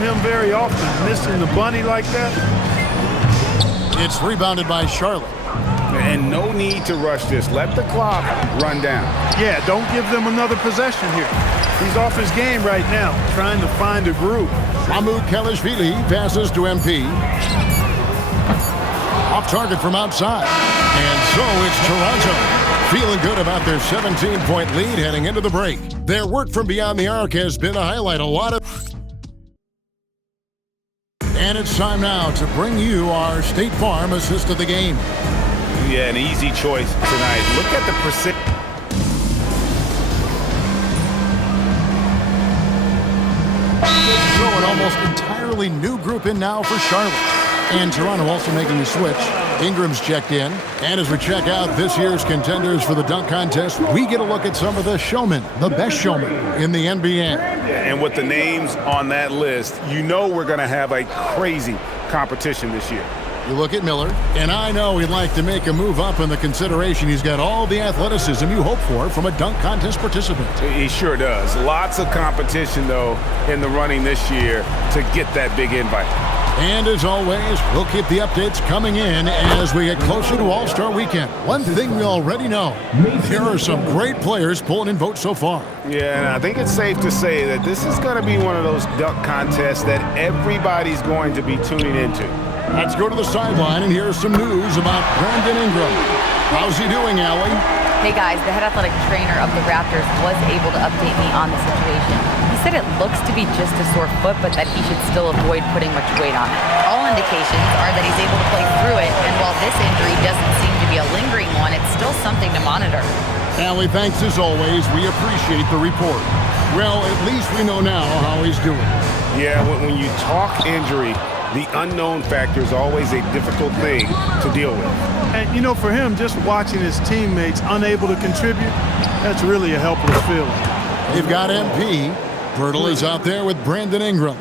him very often, missing the bunny like that. It's rebounded by Charlotte. And no need to rush this. Let the clock run down. Yeah, don't give them another possession here. He's off his game right now, trying to find a groove. Mahmoud Kalashvili passes to MP. Off target from outside. And so it's Toronto, feeling good about their 17-point lead heading into the break. Their work from beyond the arc has been a highlight. And it's time now to bring you our State Farm assist of the game. Yeah, an easy choice tonight. Look at the percent. So an almost entirely new group in now for Charlotte. And Toronto also making the switch. Ingram's checked in. And as we check out this year's contenders for the dunk contest, we get a look at some of the showmen, the best showmen in the NBA. And with the names on that list, you know we're going to have a crazy competition this year. You look at Miller, and I know he'd like to make a move up in the consideration. He's got all the athleticism you hope for from a dunk contest participant. He sure does. Lots of competition, though, in the running this year to get that big invite. And as always, we'll keep the updates coming in as we get closer to All-Star Weekend. One thing we already know, there are some great players pulling in votes so far. Yeah, and I think it's safe to say that this is going to be one of those dunk contests that everybody's going to be tuning into. Let's go to the sideline and hear some news about Brandon Ingram. How's he doing, Allie? Hey guys, the head athletic trainer of the Raptors was able to update me on the situation. He said it looks to be just a sore foot, but that he should still avoid putting much weight on it. All indications are that he's able to play through it, and while this injury doesn't seem to be a lingering one, it's still something to monitor. Allie, thanks as always. We appreciate the report. Well, at least we know now how he's doing. Yeah, when you talk injury, the unknown factor is always a difficult thing to deal with. And, you know, for him, just watching his teammates unable to contribute, that's really a helpless feeling. They've got MP. Birtle is out there with Brandon Ingram.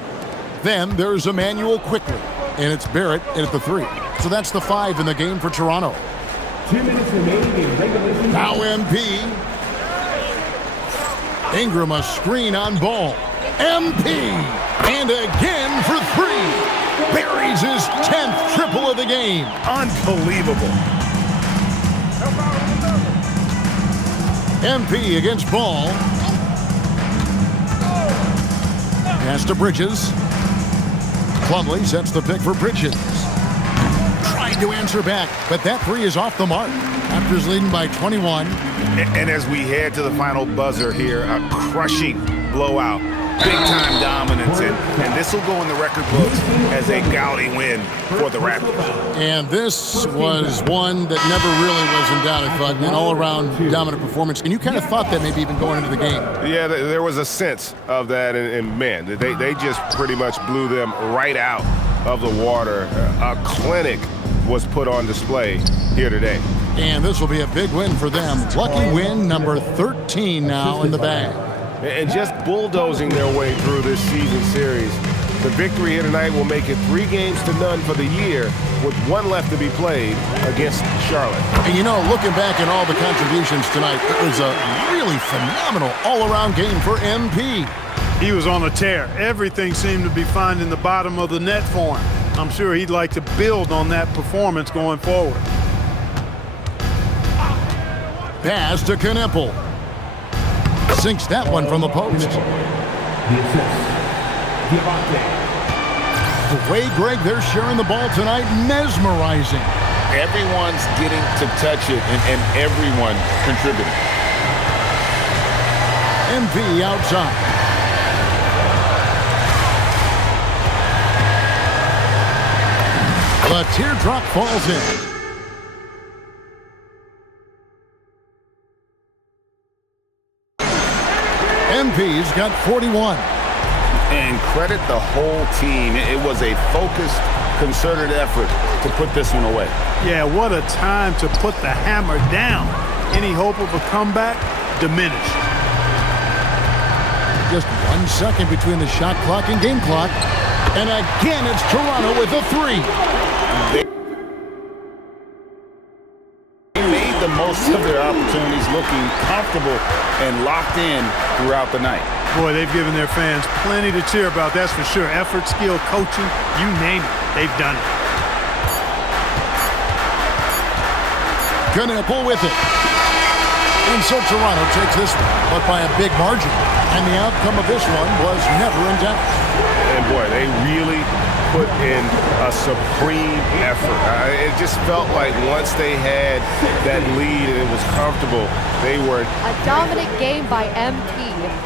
Then there's Emmanuel Quickly, and it's Barrett in at the 3. So that's the 5 in the game for Toronto. 2 minutes remaining in regulation. Now MP. Ingram a screen on Ball. MP. And again for 3. Buries his 10th triple of the game. Unbelievable. MP against Ball. Pass to Bridges. Plumlee sets the pick for Bridges. Trying to answer back, but that 3 is off the mark. Raptors leading by 21. And as we head to the final buzzer here, a crushing blowout. Big-time dominance, and this will go in the record books as a gaudy win for the Raptors. And this was one that never really was in doubt, I thought, an all-around dominant performance. And you kind of thought that maybe even going into the game. Yeah, there was a sense of that, and man, they just pretty much blew them right out of the water. A clinic was put on display here today. And this will be a big win for them. Lucky win number 13 now in the bag. And just bulldozing their way through this season series. The victory here tonight will make it 3-0 for the year, with 1 left to be played against Charlotte. And you know, looking back at all the contributions tonight, it was a really phenomenal all-around game for MP. He was on a tear. Everything seemed to be finding the bottom of the net for him. I'm sure he'd like to build on that performance going forward. Pass to Kneppel. Sinks that one from the post. The assist. Diamante. The way, Greg, they're sharing the ball tonight, mesmerizing. Everyone's getting to touch it, and everyone contributing. MP outside. The teardrop falls in. MP's got 41. And credit the whole team. It was a focused, concerted effort to put this one away. Yeah, what a time to put the hammer down. Any hope of a comeback diminished. Just 1 second between the shot clock and game clock. And again, it's Toronto with a 3. They made the most of their opportunities, looking comfortable and locked in throughout the night. Boy, they've given their fans plenty to cheer about, that's for sure. Effort, skill, coaching, you name it, they've done it. Knipple with it. And so Toronto takes this one, but by a big margin. And the outcome of this one was never in doubt. And boy, they really put in a supreme effort. It just felt like once they had that lead and it was comfortable, they were... A dominant game by MP,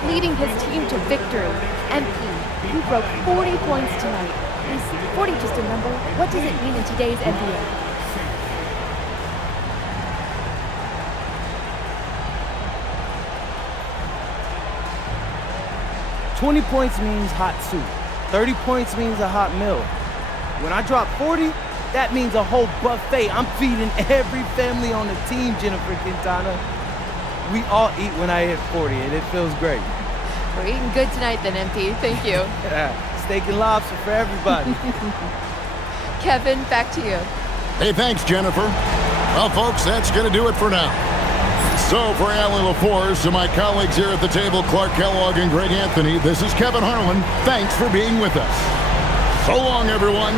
leading his team to victory. MP, who broke 40 points tonight. Is 40 just a number? What does it mean in today's NBA? 20 points means hot soup. 30 points means a hot meal. When I drop 40, that means a whole buffet. I'm feeding every family on the team, Jennifer Quintana. We all eat when I hit 40, and it feels great. We're eating good tonight then, MP. Thank you. Steak and lobster for everybody. Kevin, back to you. Hey, thanks, Jennifer. Well, folks, that's going to do it for now. So for Alan LaForce and my colleagues here at the table, Clark Kellogg and Greg Anthony, this is Kevin Harlan. Thanks for being with us. So long, everyone.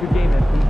Good game, Anthony.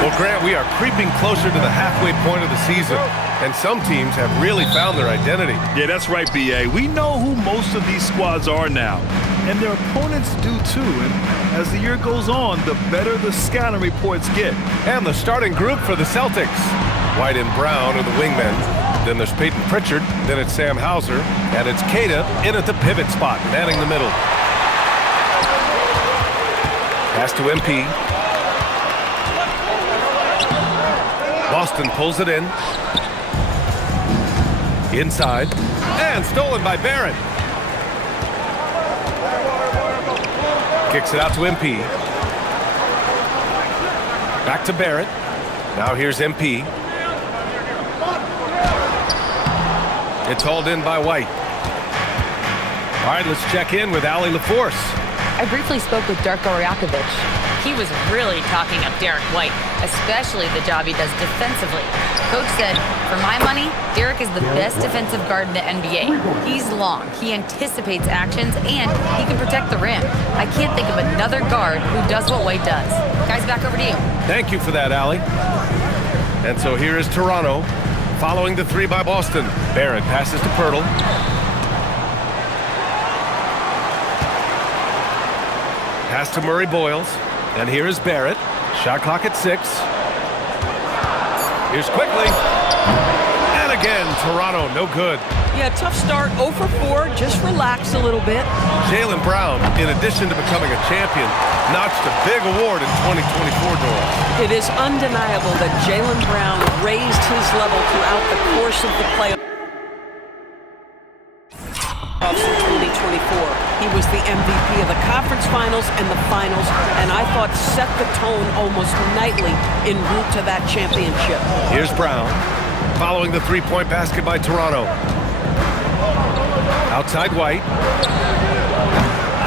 Well, Grant, we are creeping closer to the halfway point of the season, and some teams have really found their identity. Yeah, that's right, B.A. We know who most of these squads are now, and their opponents do too. And as the year goes on, the better the scouting reports get. And the starting group for the Celtics. White and Brown are the wingmen. Then there's Peyton Pritchard, then it's Sam Hauser, and it's Queta in at the pivot spot, manning the middle. Pass to MP. Boston pulls it in. Inside. And stolen by Barrett. Kicks it out to MP. Back to Barrett. Now here's MP. It's hauled in by White. All right, let's check in with Allie LaForce. I briefly spoke with Darko Rajakovic. He was really talking up Derek White, especially the job he does defensively. Coach said, for my money, Derek is the best defensive guard in the NBA. He's long, he anticipates actions, and he can protect the rim. I can't think of another guard who does what White does. Guys, back over to you. Thank you for that, Allie. And so here is Toronto, following the three by Boston. Barrett passes to Pirtle. Pass to Murray Boyles. And here is Barrett. Shot clock at 6. Here's Quickly. And again, Toronto, no good. Yeah, tough start. 0 for 4. Just relax a little bit. Jaylen Brown, in addition to becoming a champion, notched a big award in 2024, Dora. It is undeniable that Jaylen Brown raised his level throughout the course of the playoffs in 2024. He was the MVP of the conference finals and the finals, and I thought set the tone almost nightly en route to that championship. Here's Brown, following the three-point basket by Toronto. Outside White.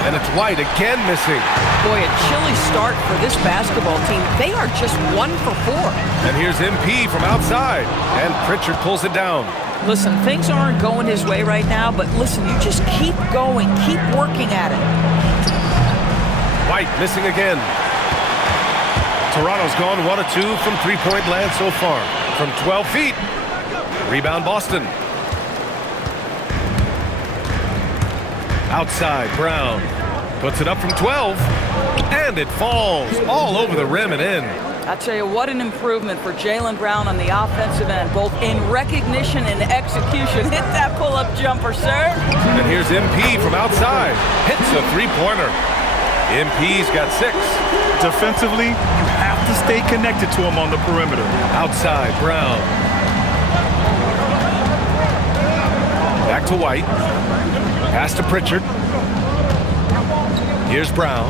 And it's White again missing. Boy, a chilly start for this basketball team. They are just 1 for 4. And here's MP from outside. And Pritchard pulls it down. Listen, things aren't going his way right now, but listen, you just keep going, keep working at it. White missing again. Toronto's gone 1 of 2 from three-point land so far. From 12 feet. Rebound Boston. Outside, Brown puts it up from 12, and it falls all over the rim and in. I tell you, what an improvement for Jaylen Brown on the offensive end, both in recognition and execution. Hit that pull-up jumper, sir. And here's MP from outside. Hits a three-pointer. MP's got 6. Defensively, you have to stay connected to him on the perimeter. Outside, Brown. Back to White. Pass to Pritchard. Here's Brown.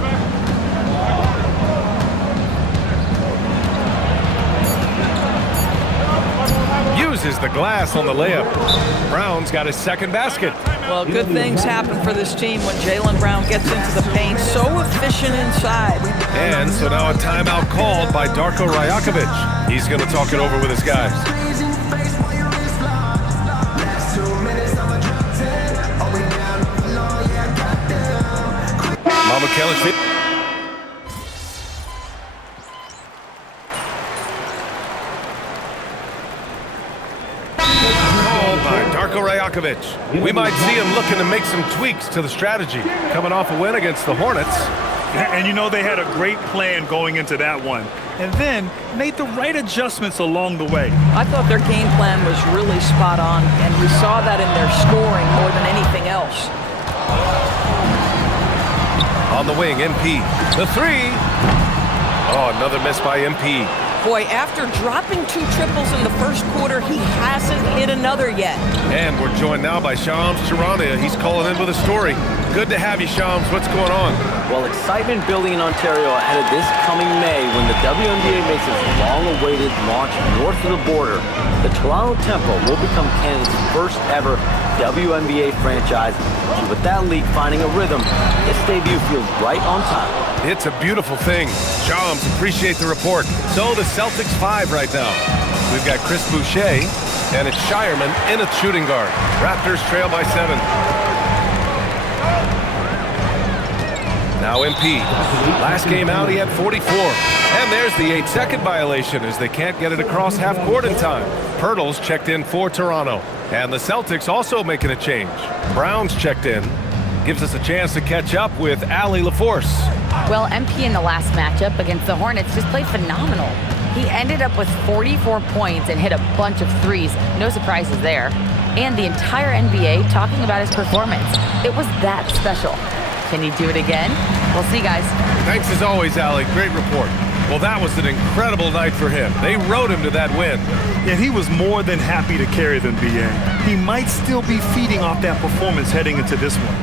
Uses the glass on the layup. Brown's got his second basket. Well, good things happen for this team when Jaylen Brown gets into the paint. So efficient inside. And so now a timeout called by Darko Rajakovic. He's going to talk it over with his guys. Mama Kelly. Darko Rajakovic. We might see him looking to make some tweaks to the strategy, coming off a win against the Hornets. And you know they had a great plan going into that one, and then made the right adjustments along the way. I thought their game plan was really spot on, and we saw that in their scoring more than anything else. On the wing, MP. The 3. Oh, another miss by MP. Boy, after dropping 2 triples in the first quarter, he hasn't hit another yet. And we're joined now by Shams Charania. He's calling in with a story. Good to have you, Shams. What's going on? Well, excitement building in Ontario ahead of this coming May when the WNBA makes its long-awaited launch north of the border. The Toronto Tempo will become Canada's first ever WNBA franchise. And with that league finding a rhythm, this debut feels right on time. It's a beautiful thing. Shams, appreciate the report. So the Celtics 5 right now. We've got Chris Boucher, and it's Shireman in a shooting guard. Raptors trail by 7. Now MP. Last game out, he had 44. And there's the 8-second violation as they can't get it across half court in time. Pirtle's checked in for Toronto. And the Celtics also making a change. Brown's checked in. Gives us a chance to catch up with Allie LaForce. Well, MP in the last matchup against the Hornets just played phenomenal. He ended up with 44 points and hit a bunch of threes. No surprises there. And the entire NBA talking about his performance. It was that special. Can he do it again? We'll see, guys. Thanks as always, Allie. Great report. Well, that was an incredible night for him. They rode him to that win. And he was more than happy to carry them, BA. He might still be feeding off that performance heading into this one.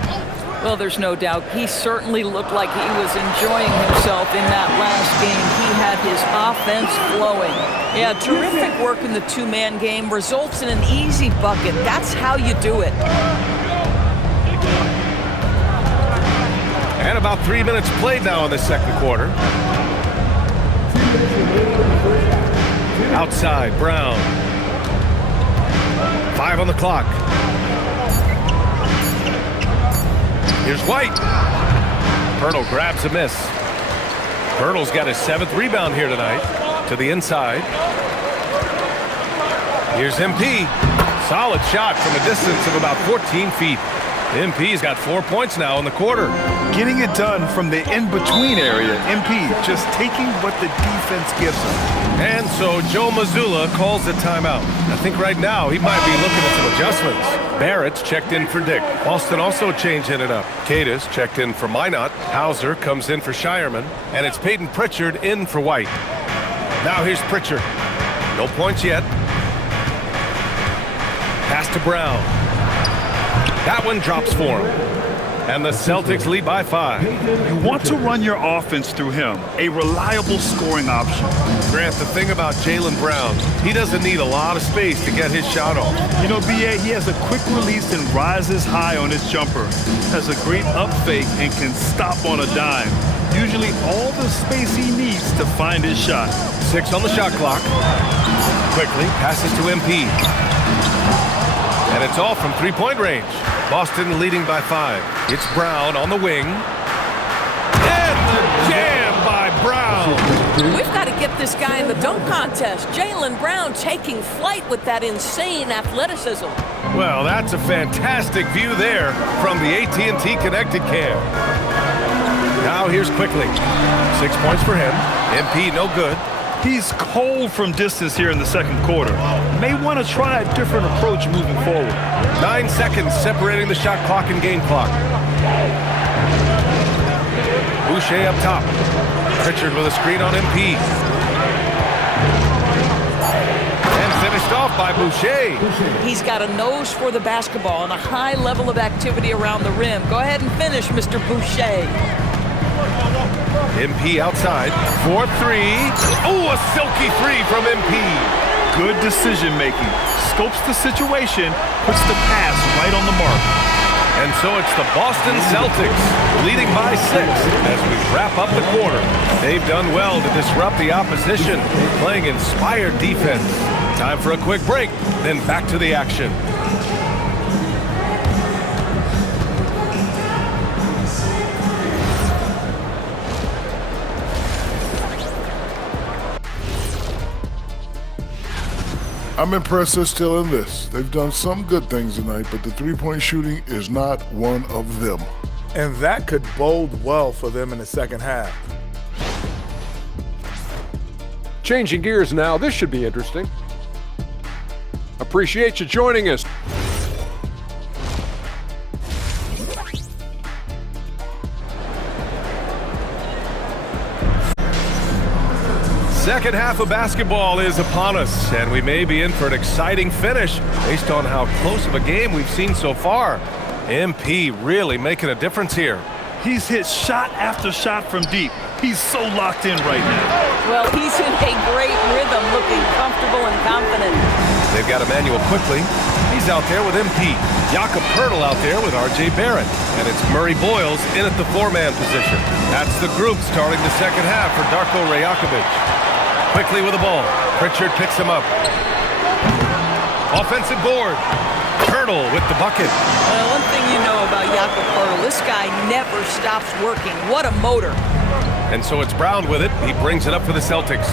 Well, there's no doubt. He certainly looked like he was enjoying himself in that last game. He had his offense flowing. Yeah, terrific work in the two-man game results in an easy bucket. That's how you do it. And about 3 minutes played now in the second quarter. Outside, Brown. 5 on the clock. Here's White. Poeltl grabs a miss. Poeltl's got his 7th rebound here tonight. To the inside. Here's MP. Solid shot from a distance of about 14 feet. MP's got 4 points now in the quarter. Getting it done from the in-between area. MP just taking what the defense gives him. And so Joe Mazzulla calls the timeout. I think right now he might be looking at some adjustments. Barrett's checked in for Dick. Boston also changing it up. Cadis checked in for Minot. Hauser comes in for Shireman. And it's Peyton Pritchard in for White. Now here's Pritchard. No points yet. Pass to Brown. That one drops for him. And the Celtics lead by 5. You want to run your offense through him. A reliable scoring option. Grant, the thing about Jaylen Brown, he doesn't need a lot of space to get his shot off. You know, B.A., he has a quick release and rises high on his jumper. Has a great up fake and can stop on a dime. Usually all the space he needs to find his shot. 6 on the shot clock. Quickly passes to MP. And it's all from three-point range. Boston leading by 5. It's Brown on the wing. And the jam by Brown. We've got to get this guy in the dunk contest. Jaylen Brown taking flight with that insane athleticism. Well, that's a fantastic view there from the AT&T Connected Cam. Now here's Quickly. 6 points for him. MP no good. He's cold from distance here in the second quarter. May want to try a different approach moving forward. 9 seconds separating the shot clock and game clock. Boucher up top. Pritchard with a screen on MP. And finished off by Boucher. He's got a nose for the basketball and a high level of activity around the rim. Go ahead and finish, Mr. Boucher. MP outside. 4-3. Oh, a silky 3 from MP. Good decision making. Scopes the situation, puts the pass right on the mark. And so it's the Boston Celtics leading by 6 as we wrap up the quarter. They've done well to disrupt the opposition, playing inspired defense. Time for a quick break, then back to the action. I'm impressed they're still in this. They've done some good things tonight, but the three-point shooting is not one of them. And that could bode well for them in the second half. Changing gears now, this should be interesting. Appreciate you joining us. Second half of basketball is upon us, and we may be in for an exciting finish based on how close of a game we've seen so far. MP really making a difference here. He's hit shot after shot from deep. He's so locked in right now. Well, he's in a great rhythm, looking comfortable and confident. They've got Emmanuel Quickly. He's out there with MP. Jakob Poeltl out there with R.J. Barrett. And it's Murray Boyles in at the 4-man position. That's the group starting the second half for Darko Rajakovic. Quickly with the ball. Pritchard picks him up. Offensive board. Poeltl with the bucket. Well, one thing you know about Jakob Poeltl, this guy never stops working. What a motor. And so it's Brown with it. He brings it up for the Celtics.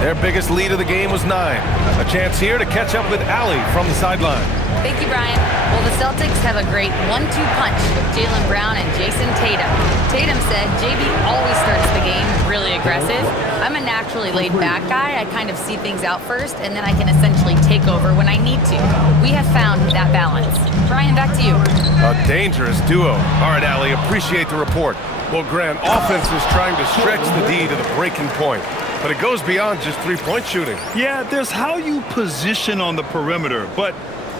Their biggest lead of the game was 9. A chance here to catch up with Allie from the sideline. Thank you, Brian. Well, the Celtics have a great 1-2 punch with Jaylen Brown and Jason Tatum. Tatum said JB always starts the game really aggressive. I'm a naturally laid-back guy. I kind of see things out first, and then I can essentially take over when I need to. We have found that balance. Brian, back to you. A dangerous duo. All right, Allie, appreciate the report. Well, Grant, offense is trying to stretch the D to the breaking point. But it goes beyond just three-point shooting. Yeah, there's how you position on the perimeter, but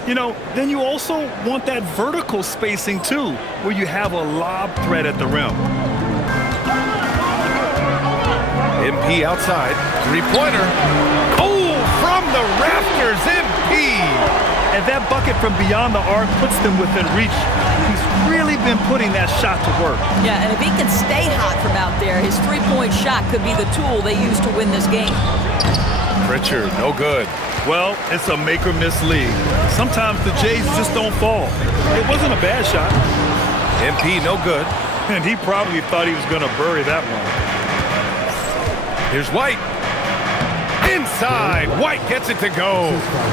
You know, then you also want that vertical spacing too, where you have a lob threat at the rim. MP outside, three-pointer. Oh, from the rafters, MP! And that bucket from beyond the arc puts them within reach. He's really been putting that shot to work. Yeah, and if he can stay hot from out there, his three-point shot could be the tool they use to win this game. Pritchard, no good. Well, it's a make-or-miss league. Sometimes the Jays just don't fall. It wasn't a bad shot. MP, no good. And he probably thought he was going to bury that one. Here's White. Inside, White gets it to go.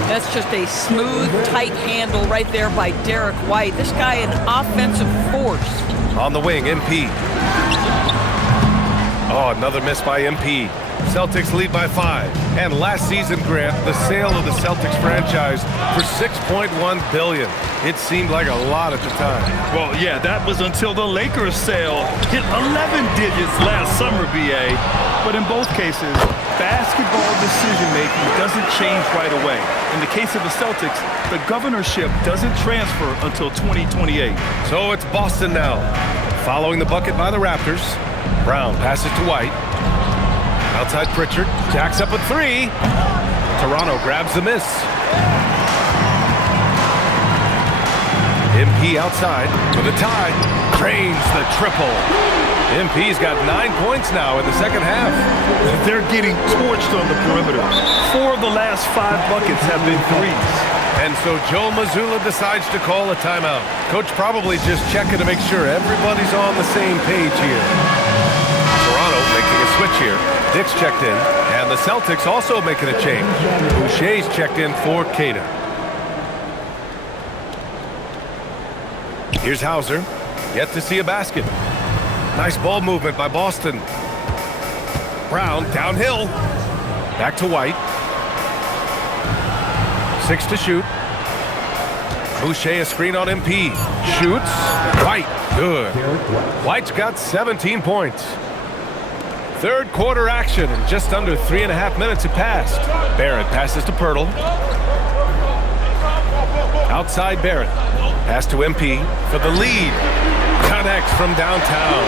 That's just a smooth, tight handle right there by Derek White. This guy an offensive force. On the wing, MP. Oh, another miss by MP. Celtics lead by 5. And last season, Grant, the sale of the Celtics franchise for $6.1 billion. It seemed like a lot at the time. Well, yeah, that was until the Lakers sale hit 11 digits last summer, BA. But in both cases, basketball decision-making doesn't change right away. In the case of the Celtics, the governorship doesn't transfer until 2028. So it's Boston now. Following the bucket by the Raptors, Brown passes to White. Outside Pritchard, jacks up a three. Toronto grabs the miss. MP outside with a tie. Cranes the triple. MP's got 9 points now in the second half. They're getting torched on the perimeter. 4 of the last 5 buckets have been threes. And so Joe Mazzulla decides to call a timeout. Coach probably just checking to make sure everybody's on the same page here. Toronto making a switch here. Dick's checked in, and the Celtics also making a change. Boucher's checked in for Queta. Here's Hauser, yet to see a basket. Nice ball movement by Boston. Brown downhill. Back to White. 6 to shoot. Boucher a screen on MP. Shoots. White, good. White's got 17 points. Third quarter action, and just under 3.5 minutes have passed. Barrett passes to Pirtle. Outside Barrett. Pass to MP for the lead. Connects from downtown.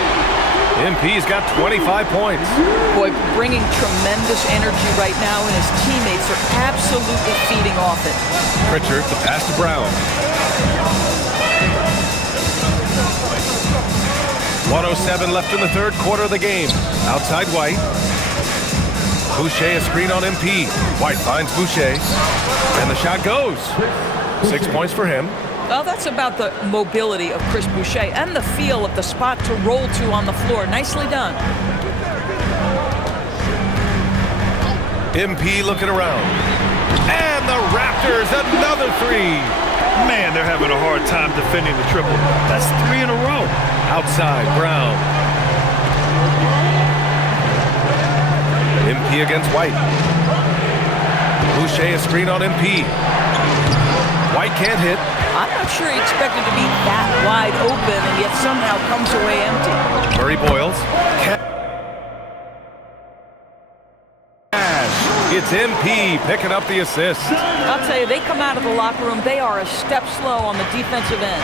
MP's got 25 points. Boy, bringing tremendous energy right now, and his teammates are absolutely feeding off it. Pritchard, the pass to Brown. 1:07 left in the third quarter of the game. Outside White. Boucher a screen on MP. White finds Boucher. And the shot goes. 6 points for him. Well, that's about the mobility of Chris Boucher and the feel of the spot to roll to on the floor. Nicely done. MP looking around. And the Raptors, another three. Man, they're having a hard time defending the triple. That's 3 in a row. Outside, Brown. MP against White. Boucher a screen on MP. White can't hit. I'm not sure he expected to be that wide open and yet somehow comes away empty. Murray Boyles. It's MP picking up the assist. I'll tell you, they come out of the locker room, they are a step slow on the defensive end.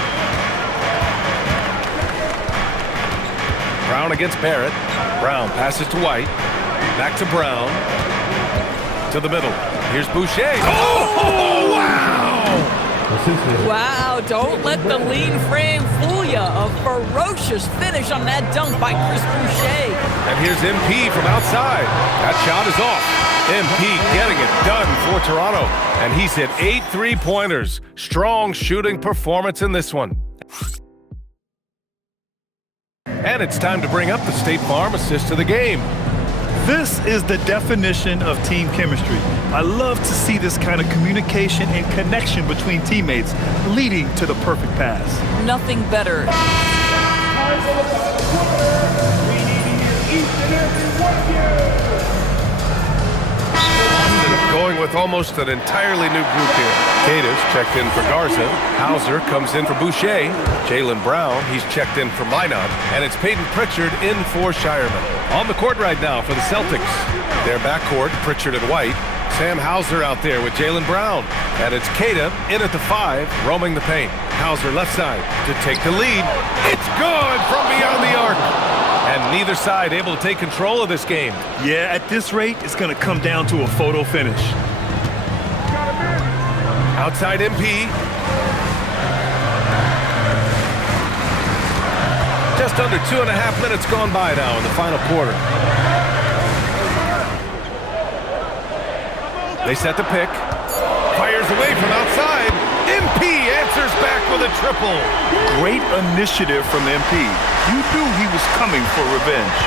Brown against Barrett. Brown passes to White. Back to Brown. To the middle. Here's Boucher. Oh, wow! Wow, don't let the lean frame fool you. A ferocious finish on that dunk by Chris Boucher. And here's MP from outside. That shot is off. MP getting it done for Toronto. And he's hit 8 3-pointers. Strong shooting performance in this one. And it's time to bring up the State Farm assist of the game. This is the definition of team chemistry. I love to see this kind of communication and connection between teammates leading to the perfect pass. Nothing better. Going with almost an entirely new group here. Cadiz checked in for Garza. Hauser comes in for Boucher. Jaylen Brown, he's checked in for Minot. And it's Peyton Pritchard in for Shireman. On the court right now for the Celtics. Their backcourt, Pritchard and White. Sam Hauser out there with Jaylen Brown. And it's Queta in at the 5, roaming the paint. Hauser left side to take the lead. It's good from beyond the arc. And neither side able to take control of this game. Yeah, at this rate, it's going to come down to a photo finish. Outside MP. Just under 2.5 minutes gone by now in the final quarter. They set the pick. Fires away from outside. MP answers back with a triple. Great initiative from MP. You knew he was coming for revenge.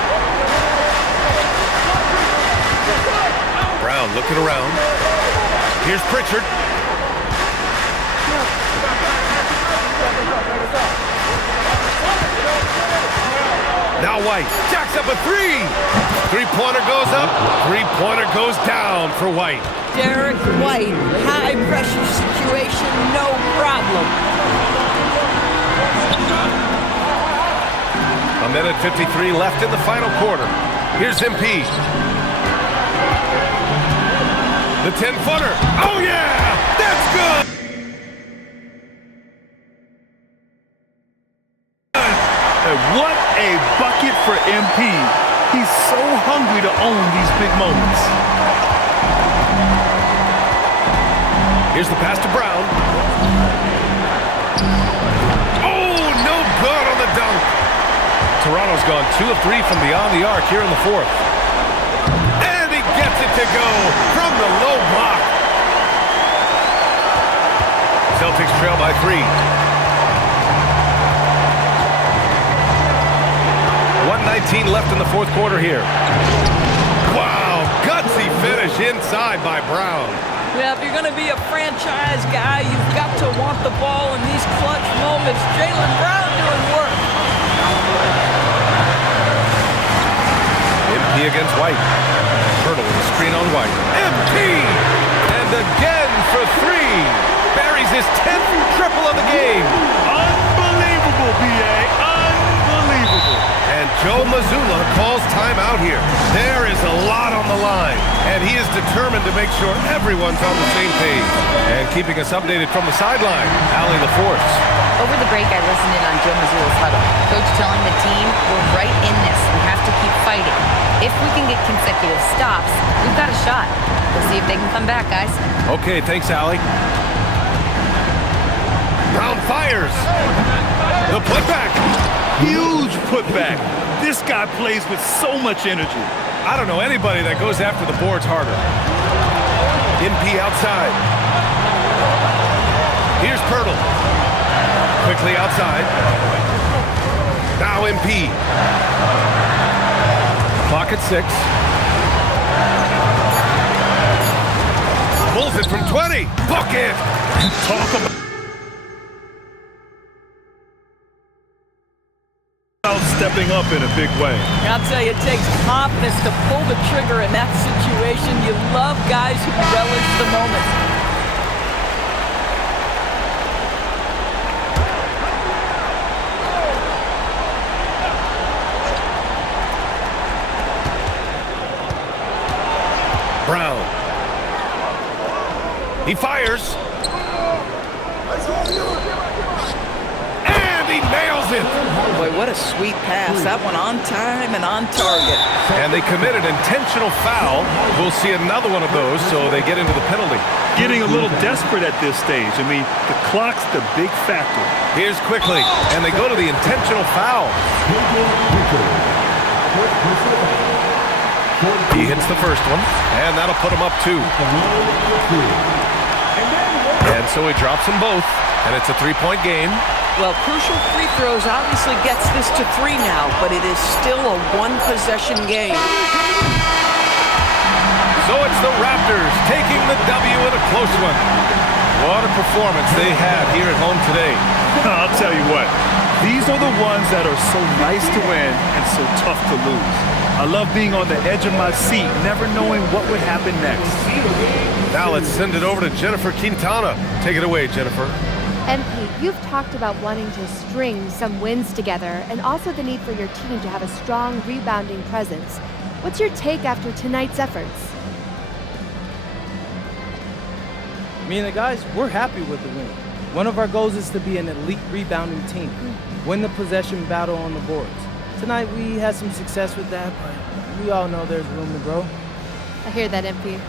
Brown looking around. Here's Pritchard. Now White jacks up a 3. Three-pointer goes up. Three-pointer goes down for White. Derek White, high-pressure situation, no problem. A minute 53 left in the final quarter. Here's MP. The 10-footer. Oh, yeah! That's good! What a bucket for MP. He's so hungry to own these big moments. Here's the pass to Brown. Oh, no good on the dunk. Toronto's gone 2 of 3 from beyond the arc here in the 4th. And he gets it to go from the low block. Celtics trail by 3. 1:19 left in the 4th quarter here. Wow, gutsy finish inside by Brown. Yeah, if you're going to be a franchise guy, you've got to want the ball in these clutch moments. Jaylen Brown doing work. MP against White. Hurdle with a screen on White. MP! And again for 3. Buries his 10th triple of the game. Unbelievable, B.A. Unbelievable. And Joe Mazzulla calls timeout here. There is a lot on the line, and he is determined to make sure everyone's on the same page. And keeping us updated from the sideline, Allie LaForce. Over the break, I listened in on Joe Mazzulla's huddle. Coach telling the team, we're right in this. We have to keep fighting. If we can get consecutive stops, we've got a shot. We'll see if they can come back, guys. Okay, thanks, Allie. Brown fires. The putback. Huge putback. This guy plays with so much energy. I don't know anybody that goes after the boards harder. MP outside. Here's Pirtle. Quickly outside. Now MP. Clock at 6. Pulls it from 20. Bucket. Talk about stepping up in a big way. I'll tell you, it takes confidence to pull the trigger in that situation. You love guys who relish the moment. Brown. He fires. And he nails it. Boy, what a sweet pass. That one on time and on target. And they committed intentional foul. We'll see another one of those, so they get into the penalty. Getting a little desperate at this stage. I mean, the clock's the big factor. Here's quickly, and they go to the intentional foul. He hits the first one, and that'll put him up 2. And so he drops them both, and it's a 3-point game. Well, crucial free throws obviously gets this to 3 now, but it is still a 1-possession game. So it's the Raptors taking the W in a close one. What a performance they had here at home today. I'll tell you what, these are the ones that are so nice to win and so tough to lose. I love being on the edge of my seat, never knowing what would happen next. Now let's send it over to Jennifer Quintana. Take it away, Jennifer. MP, you've talked about wanting to string some wins together and also the need for your team to have a strong rebounding presence. What's your take after tonight's efforts? Me and the guys, we're happy with the win. One of our goals is to be an elite rebounding team, win the possession battle on the boards. Tonight we had some success with that, but we all know there's room to grow. I hear that, MP.